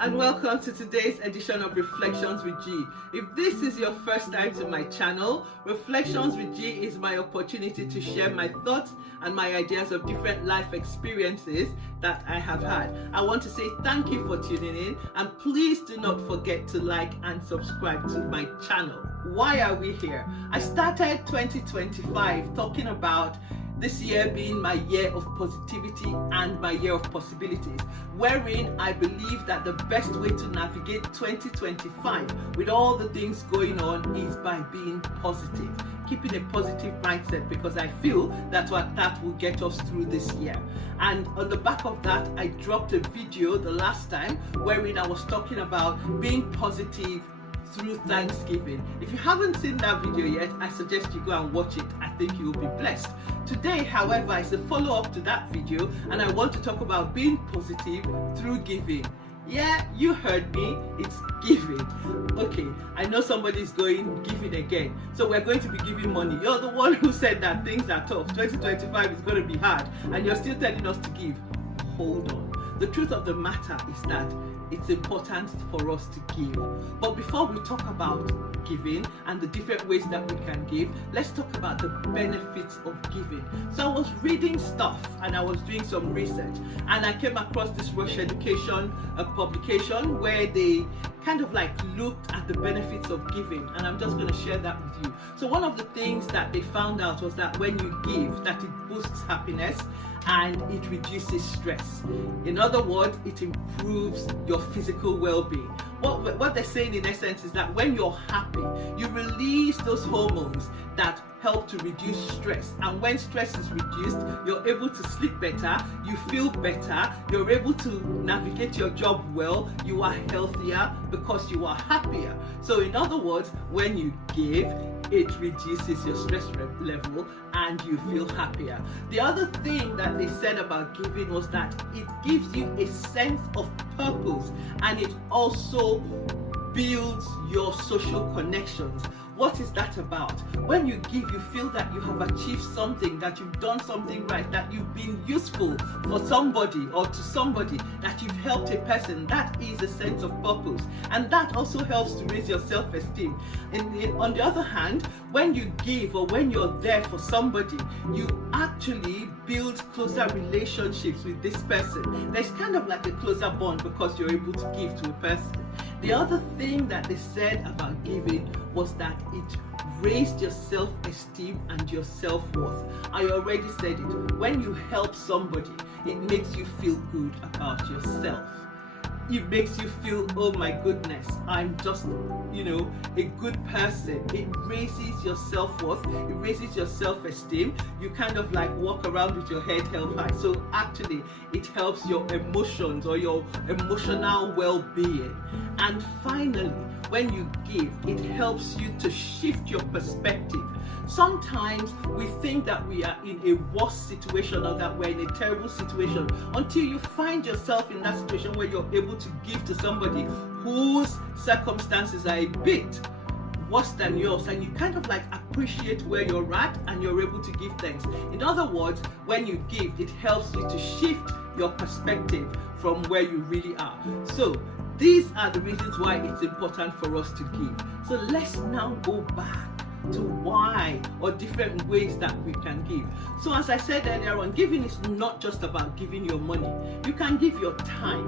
and welcome to today's edition of Reflections with G. If this is your first time to my channel, Reflections with G is my opportunity to share my thoughts and my ideas of different life experiences that I have had. I want to say thank you for tuning in, and please do not forget to like and subscribe to my channel. Why are we here? I started 2025 talking about this year being my year of positivity and my year of possibilities, wherein I believe that the best way to navigate 2025 with all the things going on is by being positive, keeping a positive mindset, because I feel that will get us through this year. And on the back of that, I dropped a video the last time wherein I was talking about being positive through Thanksgiving. If you haven't seen that video yet, I suggest you go and watch it. I think you will be blessed. Today, however, is a follow-up to that video, and I want to talk about being positive through giving. Yeah, you heard me, it's giving. Okay, I know somebody's going giving again. So we're going to be giving money. You're the one who said that things are tough. 2025 is going to be hard, and you're still telling us to give. Hold on. The truth of the matter is that it's important for us to give. But before we talk about giving and the different ways that we can give, let's talk about the benefits of giving. So I was reading stuff and I was doing some research, and I came across this Rush Education publication where they kind of like looked at the benefits of giving, and I'm just going to share that with you. So one of the things that they found out was that when you give, that it boosts happiness and it reduces stress. In other words, it improves your physical well-being. What they're saying in essence is that when you're happy, you release those hormones that help to reduce stress, and when stress is reduced, you're able to sleep better, you feel better, you're able to navigate your job well, you are healthier because you are happier. So in other words, when you give, it reduces your stress level and you feel happier. The other thing that they said about giving was that it gives you a sense of purpose, and it also builds your social connections. What is that about? When you give, you feel that you have achieved something, that you've done something right, that you've been useful for somebody or to somebody, that you've helped a person. That is a sense of purpose, and that also helps to raise your self-esteem. On the other hand, when you give or when you're there for somebody, you actually build closer relationships with this person. There's kind of like a closer bond because you're able to give to a person. The other thing that they said about giving was that it raised your self-esteem and your self-worth. I already said it. When you help somebody, it makes you feel good about yourself. It makes you feel, oh my goodness, I'm just, a good person. It raises your self-worth, it raises your self-esteem. You kind of like walk around with your head held high. So actually, it helps your emotions or your emotional well-being. And finally, when you give, it helps you to shift your perspective. Sometimes we think that we are in a worse situation or that we're in a terrible situation until you find yourself in that situation where you're able to give to somebody whose circumstances are a bit worse than yours, and you kind of like appreciate where you're at and you're able to give thanks. In other words, when you give, it helps you to shift your perspective from where you really are. So these are the reasons why it's important for us to give. So let's now go back to why or different ways that we can give. So as I said earlier on, giving is not just about giving your money. You can give your time,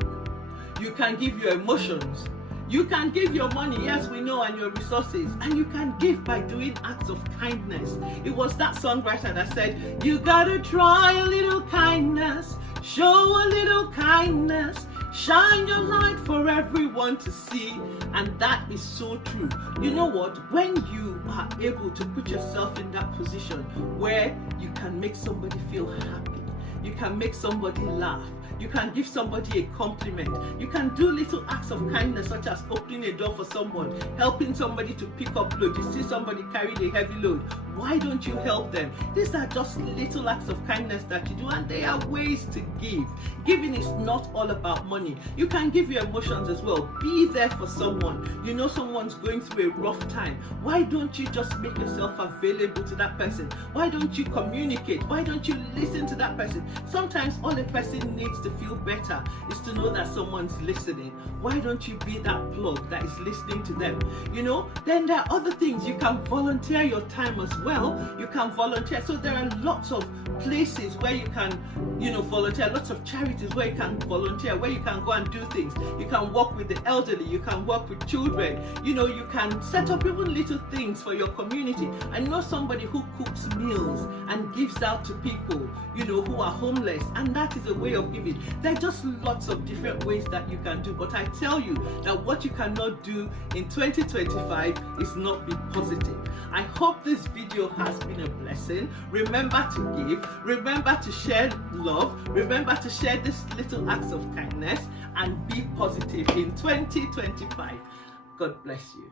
you can give your emotions, you can give your money, yes we know, and your resources, and you can give by doing acts of kindness. It was that songwriter that said, you gotta try a little kindness, show a little kindness, shine your light for everyone to see. And that is so true. You know what? When you are able to put yourself in that position where you can make somebody feel happy, you can make somebody laugh, you can give somebody a compliment, you can do little acts of kindness such as opening a door for someone, helping somebody to pick up load. You see somebody carrying a heavy load, Why don't you help them? These are just little acts of kindness that you do, and they are ways to give. Giving is not all about money. You can give your emotions as well. Be there for someone. You know someone's going through a rough time. Why don't you just make yourself available to that person? Why don't you communicate? Why don't you listen to that person? Sometimes all a person needs to feel better is to know that someone's listening. Why don't you be that plug that is listening to them? You know, then there are other things. You can volunteer your time as well. You can volunteer. So there are lots of places where you can, volunteer, lots of charities where you can volunteer, where you can go and do things. You can work with the elderly, you can work with children, you can set up even little things for your community. I know somebody who cooks meals and gives out to people, who are homeless, and that is a way of giving. There are just lots of different ways that you can do, but I tell you that what you cannot do in 2025 is not be positive. I hope this video has been a blessing. Remember to give, remember to share love, remember to share these little acts of kindness, and be positive in 2025. God bless you.